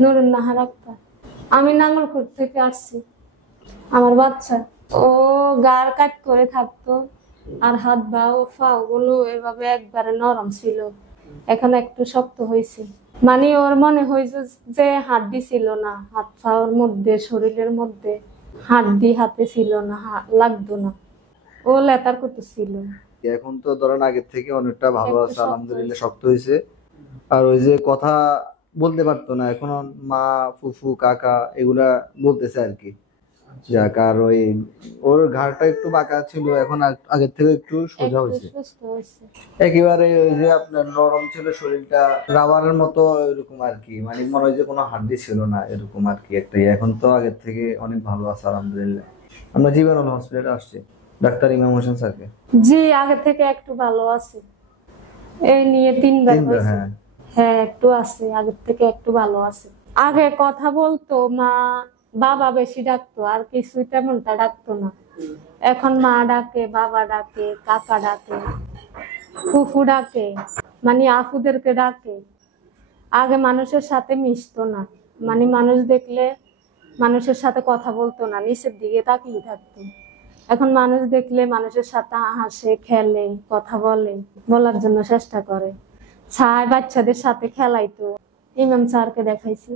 নুরুন নাহার আক্তার। আমি নাঙ্গলকোট থেকে আসছি। আমার বাচ্চা ও গার কাট করে থাকতো, আর হাত বা ও পা গুলো এভাবে একবারে নরম ছিল, এখন একটু শক্ত হয়েছে। মানে ওর মনে হয়েছে যে হাড্ডি ছিল না, হাত পাওয়ার মধ্যে শরীরের মধ্যে হাড্ডি হাতে ছিল না, লাগতো না, ও লেতার কত ছিল। এখন তো ধরেন আগের থেকে অনেকটা ভালো একটু আছে, শক্ত আলহামদুলিল্লাহ, হয়েছে। শক্ত হয়েছে। আর ওই যে কথা বলতে পারতো না, এখন মা, ফুফু, কাকা এগুলা বলতেছে আর কি। যাক, আর ওই ওর ঘাড়টা একটু বাঁকা ছিল, এখন আগের থেকে একটু সোজা একটু হয়েছে। সুস্থ হয়েছে। একেবারে ওই যে আপনার নরম ছিল শরীরটা, রাবারের মতো এরকম আর কি, মানে মনে হয় যে কোনো হাড্ডি ছিল না এরকম আর কি একটাই। এখন তো আগের থেকে অনেক ভালো আছে আলহামদুলিল্লাহ। আমরা জীবন হসপিটালে আসছি ডাক্তার ইমাম হোসেন স্যারকে। জি, আগে থেকে একটু ভালো আছে। এই নিয়ে 3 বার তিনবার, হয়েছে। হ্যাঁ। হ্যাঁ, একটু আছে, আগের থেকে একটু ভালো আছে। আগে কথা বলতো, মা বাবা বেশি ডাকতো, আর কিছুই তেমনটা ডাকতো না। এখন মা ডাকে, বাবা ডাকে, কাকা ডাকে, ফুফু ডাকে, মানে আপুদেরকে ডাকে। আগে মানুষের সাথে মিশতো না, মানে মানুষ দেখলে মানুষের সাথে কথা বলতো না, নিচের দিকে তাকিয়ে থাকতো। এখন মানুষ দেখলে মানুষের সাথে হাসে, খেলে, কথা বলে, বলার জন্য চেষ্টা করে। ছায় বাচ্চাদের সাথে খেলাইতো। ইমাম স্যারকে দেখাইছি।